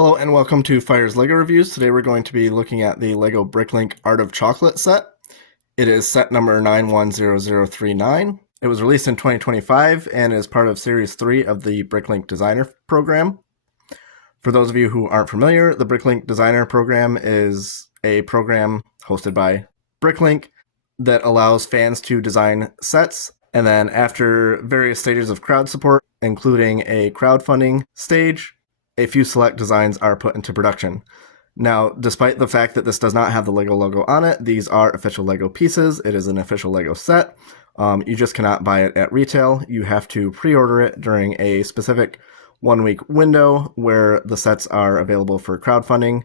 Hello and welcome to Phyre's LEGO Reviews. Today we're going to be looking at the LEGO Bricklink Art of Chocolate set. It is set number 910039. It was released in 2025 and is part of Series 3 of the Bricklink Designer Program. For those of you who aren't familiar, the Bricklink Designer Program is a program hosted by Bricklink that allows fans to design sets, and then after various stages of crowd support, including a crowdfunding stage, a few select designs are put into production. Now, despite the fact that this does not have the LEGO logo on it, these are official LEGO pieces. It is an official LEGO set. You just cannot buy it at retail. You have to pre-order it during a specific 1-week window where the sets are available for crowdfunding,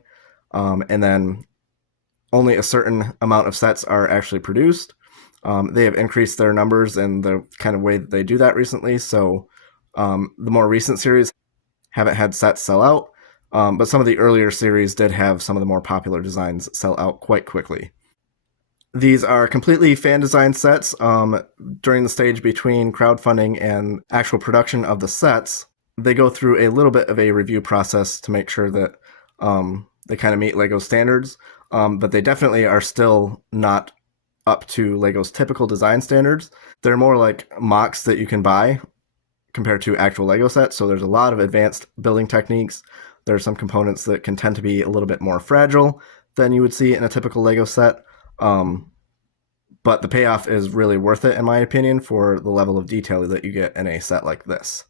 and then only a certain amount of sets are actually produced. They have increased their numbers in the kind of way that they do that recently, so the more recent series haven't had sets sell out, but some of the earlier series did have some of the more popular designs sell out quite quickly. These are completely fan-designed sets. During the stage between crowdfunding and actual production of the sets, they go through a little bit of a review process to make sure that they kind of meet LEGO standards, but they definitely are still not up to LEGO's typical design standards. They're more like mocks that you can buy compared to actual LEGO sets, so there's a lot of advanced building techniques. There are some components that can tend to be a little bit more fragile than you would see in a typical LEGO set, but the payoff is really worth it, in my opinion, for the level of detail that you get in a set like this.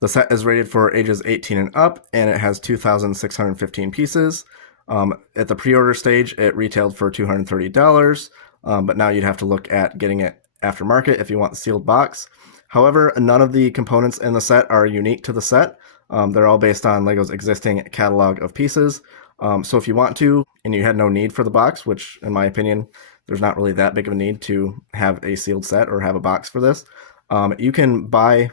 The set is rated for ages 18 and up, and it has 2,615 pieces. At the pre-order stage, it retailed for $230, but now you'd have to look at getting it aftermarket if you want the sealed box. However, none of the components in the set are unique to the set. They're all based on LEGO's existing catalog of pieces. So if you want to, and you had no need for the box, which in my opinion, there's not really that big of a need to have a sealed set or have a box for this, you can buy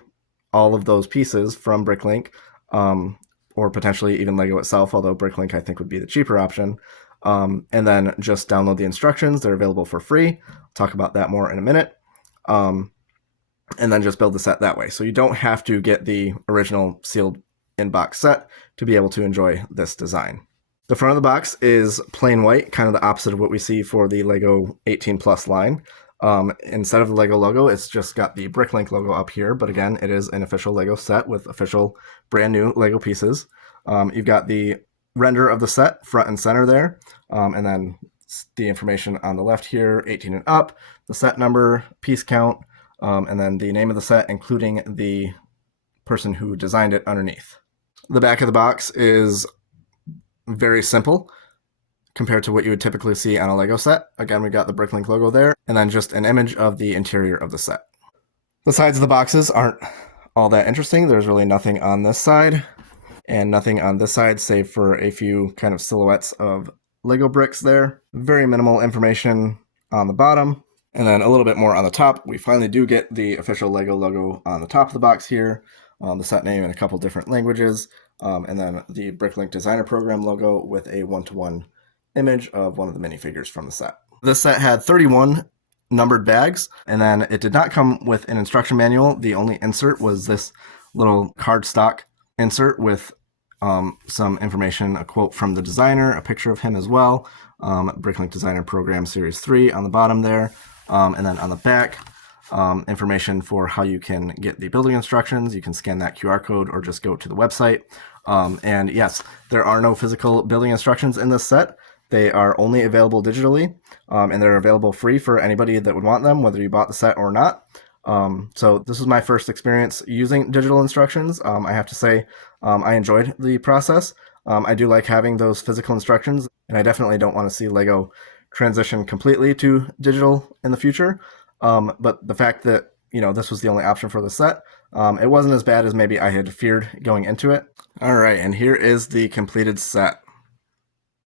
all of those pieces from Bricklink, or potentially even LEGO itself, although Bricklink I think would be the cheaper option, and then just download the instructions. They're available for free. I'll talk about that more in a minute. And then just build the set that way. So you don't have to get the original sealed in-box set to be able to enjoy this design. The front of the box is plain white, kind of the opposite of what we see for the LEGO 18 Plus line. Instead of the LEGO logo, it's just got the Bricklink logo up here, but again, it is an official LEGO set with official brand new LEGO pieces. You've got the render of the set front and center there, and then the information on the left here, 18 and up, the set number, piece count, and then the name of the set, including the person who designed it underneath. The back of the box is very simple compared to what you would typically see on a LEGO set. Again, we got the Bricklink logo there, and then just an image of the interior of the set. The sides of the boxes aren't all that interesting. There's really nothing on this side, and nothing on this side, save for a few kind of silhouettes of LEGO bricks there. Very minimal information on the bottom. And then a little bit more on the top. We finally do get the official LEGO logo on the top of the box here, the set name in a couple different languages, and then the Bricklink Designer Program logo with a 1-to-1 image of one of the minifigures from the set. This set had 31 numbered bags, and then it did not come with an instruction manual. The only insert was this little cardstock insert with some information, a quote from the designer, a picture of him as well, Bricklink Designer Program Series 3 on the bottom there. And then on the back, information for how you can get the building instructions. You can scan that QR code or just go to the website. And yes, there are no physical building instructions in this set. They are only available digitally, and they're available free for anybody that would want them, whether you bought the set or not. So this was my first experience using digital instructions. I have to say I enjoyed the process. I do like having those physical instructions, and I definitely don't want to see LEGO transition completely to digital in the future, but the fact that this was the only option for the set, it wasn't as bad as maybe I had feared going into it. All right, and here is the completed set.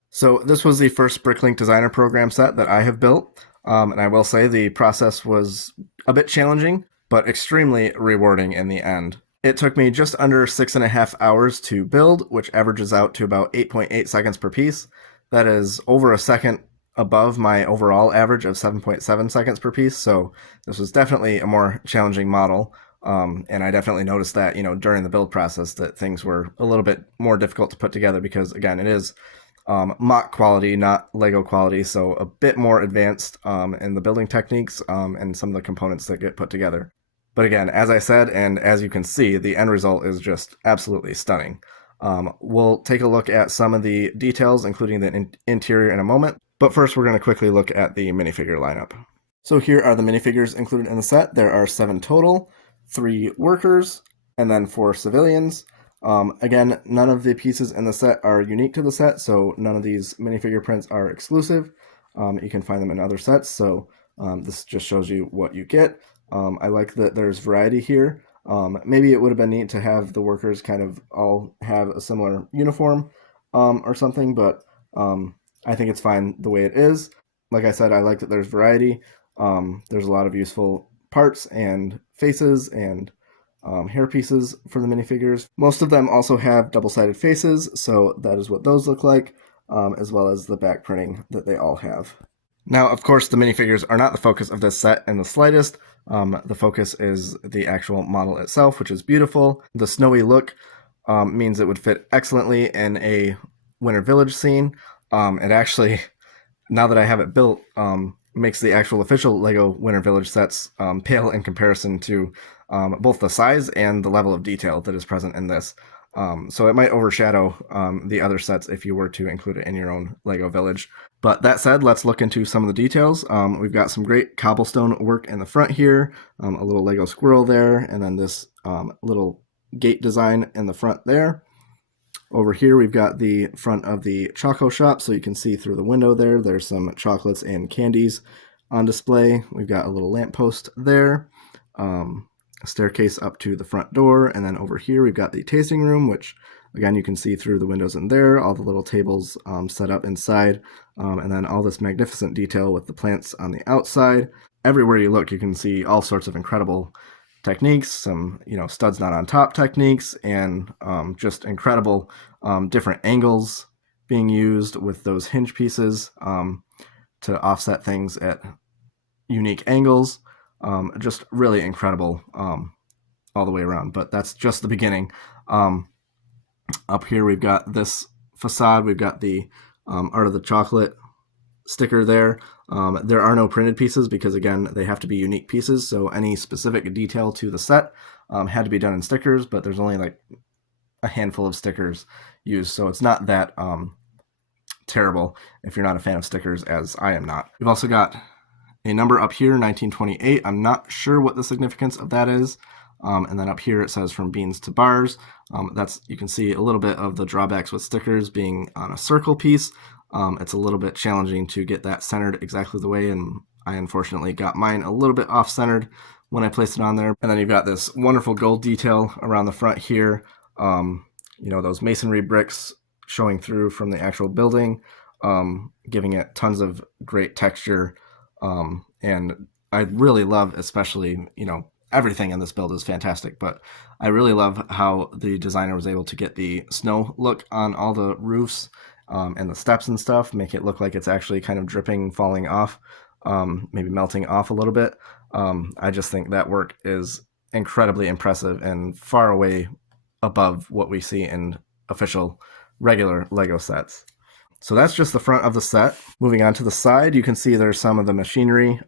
So this was the first Bricklink Designer Program set that I have built, and I will say the process was a bit challenging, but extremely rewarding in the end. It took me just under 6.5 hours to build, which averages out to about 8.8 seconds per piece. That is over a second above my overall average of 7.7 seconds per piece, so this was definitely a more challenging model. And I definitely noticed that, during the build process that things were a little bit more difficult to put together because, again, it is mock quality, not Lego quality, so a bit more advanced in the building techniques and some of the components that get put together. But again, as I said, and as you can see, the end result is just absolutely stunning. We'll take a look at some of the details, including the interior in a moment, but first we're going to quickly look at the minifigure lineup. So here are the minifigures included in the set. There are 7 total, 3 workers, and then 4 civilians. Again, none of the pieces in the set are unique to the set, so none of these minifigure prints are exclusive. You can find them in other sets, so this just shows you what you get. I like that there's variety here. Maybe it would have been neat to have the workers kind of all have a similar uniform or something, but I think it's fine the way it is. Like I said, I like that there's variety. There's a lot of useful parts and faces and hair pieces for the minifigures. Most of them also have double-sided faces, so that is what those look like, as well as the back printing that they all have. Now, of course, the minifigures are not the focus of this set in the slightest. The focus is the actual model itself, which is beautiful. The snowy look means it would fit excellently in a Winter Village scene. It actually, now that I have it built, makes the actual official LEGO Winter Village sets pale in comparison to both the size and the level of detail that is present in this. So it might overshadow the other sets if you were to include it in your own LEGO Village. But that said, let's look into some of the details. We've got some great cobblestone work in the front here, a little Lego squirrel there, and then this little gate design in the front there. Over here, we've got the front of the Choco Shop, so you can see through the window there. There's some chocolates and candies on display. We've got a little lamppost there, a staircase up to the front door, and then over here we've got the tasting room, which again you can see through the windows in there, all the little tables set up inside, and then all this magnificent detail with the plants on the outside. Everywhere you look, you can see all sorts of incredible techniques, some studs not on top techniques, and just incredible different angles being used with those hinge pieces to offset things at unique angles. Just really incredible all the way around, but that's just the beginning. Up here we've got this facade, we've got the Art of the Chocolate sticker there. There are no printed pieces because, again, they have to be unique pieces, so any specific detail to the set had to be done in stickers, but there's only like a handful of stickers used, so it's not that terrible if you're not a fan of stickers, as I am not. We've also got a number up here, 1928. I'm not sure what the significance of that is. And then up here it says from beans to bars. You can see a little bit of the drawbacks with stickers being on a circle piece. It's a little bit challenging to get that centered exactly the way, and I unfortunately got mine a little bit off-centered when I placed it on there. And then you've got this wonderful gold detail around the front here. Those masonry bricks showing through from the actual building, giving it tons of great texture. And I really love, especially, everything in this build is fantastic, but I really love how the designer was able to get the snow look on all the roofs and the steps and stuff, make it look like it's actually kind of dripping, falling off, maybe melting off a little bit. I just think that work is incredibly impressive and far away above what we see in official regular LEGO sets. So that's just the front of the set. Moving on to the side, you can see there's some of the machinery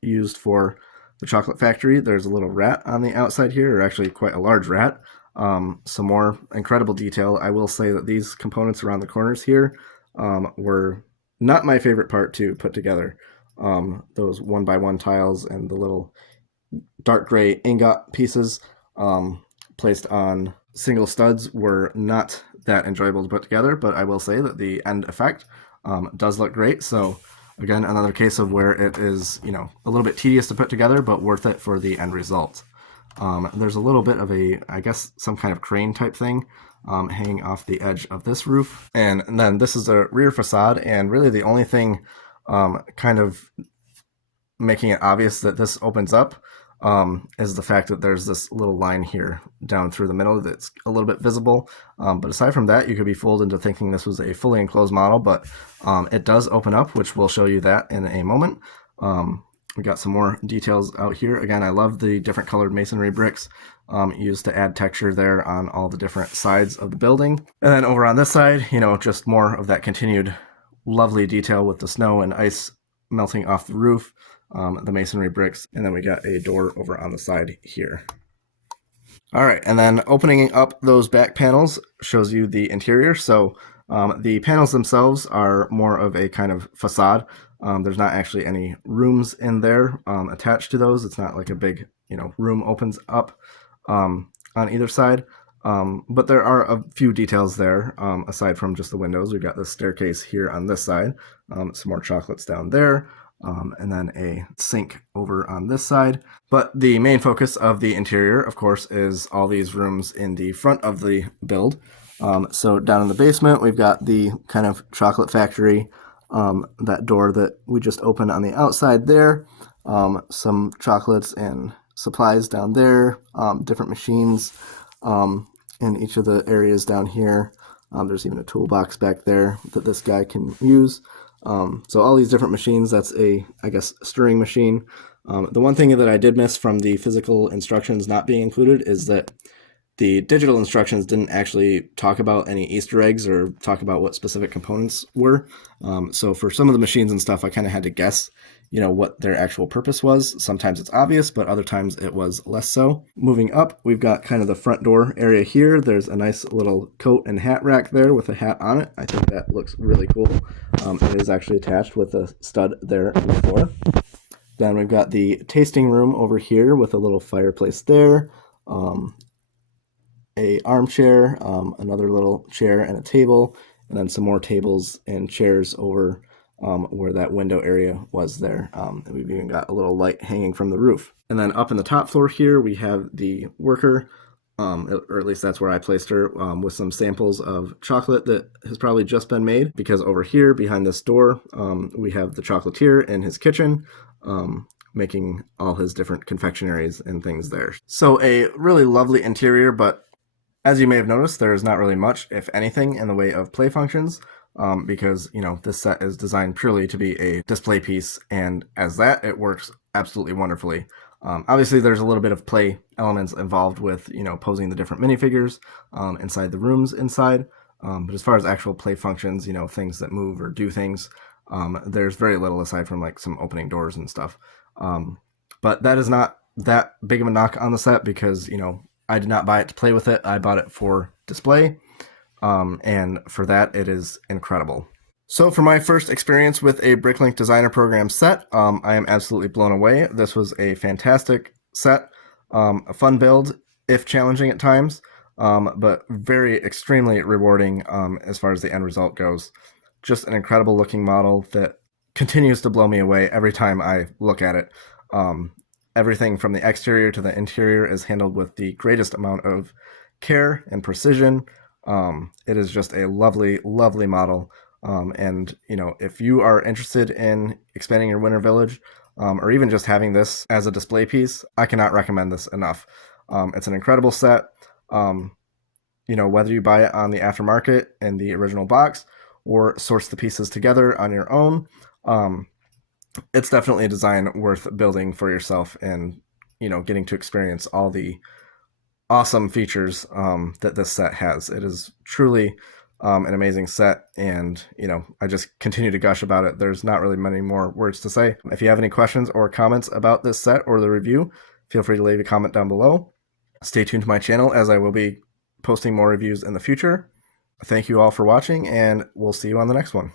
used for the chocolate factory. There's a little rat on the outside here, or actually quite a large rat. Some more incredible detail. I will say that these components around the corners here were not my favorite part to put together. Those 1x1 tiles and the little dark gray ingot pieces placed on single studs were not that enjoyable to put together, but I will say that the end effect does look great. So again, another case of where it is, a little bit tedious to put together, but worth it for the end result. There's a little bit of I guess some kind of crane type thing hanging off the edge of this roof. And then this is a rear facade, and really the only thing kind of making it obvious that this opens up is the fact that there's this little line here down through the middle that's a little bit visible. But aside from that, you could be fooled into thinking this was a fully enclosed model, but it does open up, which we'll show you that in a moment. We got some more details out here. Again, I love the different colored masonry bricks used to add texture there on all the different sides of the building. And then over on this side, just more of that continued lovely detail with the snow and ice melting off the roof, the masonry bricks, and then we got a door over on the side here. All right, and then opening up those back panels shows you the interior. So the panels themselves are more of a kind of facade. There's not actually any rooms in there attached to those. It's not like a big, room opens up on either side. But there are a few details there aside from just the windows. We've got the staircase here on this side, some more chocolates down there, and then a sink over on this side. But the main focus of the interior, of course, is all these rooms in the front of the build. So down in the basement, we've got the kind of chocolate factory, that door that we just opened on the outside there, some chocolates and supplies down there, different machines in each of the areas down here. There's even a toolbox back there that this guy can use. So all these different machines, that's a, I guess, stirring machine. The one thing that I did miss from the physical instructions not being included is that the digital instructions didn't actually talk about any Easter eggs or talk about what specific components were. So for some of the machines and stuff, I kind of had to guess, what their actual purpose was. Sometimes it's obvious, but other times it was less so. Moving up, we've got kind of the front door area here. There's a nice little coat and hat rack there with a hat on it. I think that looks really cool. It is actually attached with a stud there on the floor. Then we've got the tasting room over here with a little fireplace there. A armchair, another little chair and a table, and then some more tables and chairs over where that window area was there. And we've even got a little light hanging from the roof. And then up in the top floor here, we have the worker, or at least that's where I placed her, with some samples of chocolate that has probably just been made, because over here behind this door, we have the chocolatier in his kitchen, making all his different confectionaries and things there. So a really lovely interior, but as you may have noticed, there is not really much, if anything, in the way of play functions, because, this set is designed purely to be a display piece, and as that, it works absolutely wonderfully. Obviously, there's a little bit of play elements involved with, posing the different minifigures inside the rooms inside, but as far as actual play functions, things that move or do things, there's very little aside from, like, some opening doors and stuff. But that is not that big of a knock on the set because, I did not buy it to play with it. I bought it for display, and for that, it is incredible. So for my first experience with a Bricklink Designer Program set, I am absolutely blown away. This was a fantastic set, a fun build, if challenging at times, but very extremely rewarding as far as the end result goes. Just an incredible looking model that continues to blow me away every time I look at it. Everything from the exterior to the interior is handled with the greatest amount of care and precision. It is just a lovely, lovely model. And, if you are interested in expanding your winter village, or even just having this as a display piece, I cannot recommend this enough. It's an incredible set. Whether you buy it on the aftermarket in the original box or source the pieces together on your own, it's definitely a design worth building for yourself and, getting to experience all the awesome features that this set has. It is truly an amazing set, and, I just continue to gush about it. There's not really many more words to say. If you have any questions or comments about this set or the review, feel free to leave a comment down below. Stay tuned to my channel as I will be posting more reviews in the future. Thank you all for watching, and we'll see you on the next one.